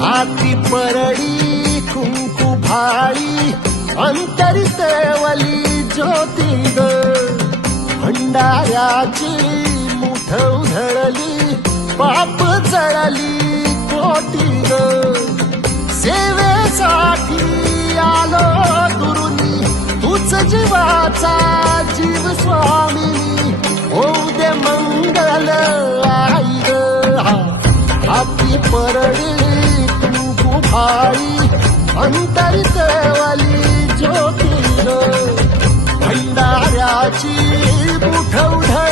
हाती परडी कुंकू भाळी अंतरी तेवली ज्योती ग भंडाऱ्याची मुठ उधळली पाप जळली कोटी ग सेवेसाठी आलो दुरुनी तूच जीवाचा जीव स्वामी होऊ दे मंगल आई ग हाती परडी कुंकू भाळी अंतरी तेवली ज्योती ग भंडाऱ्याची मुठ उधळली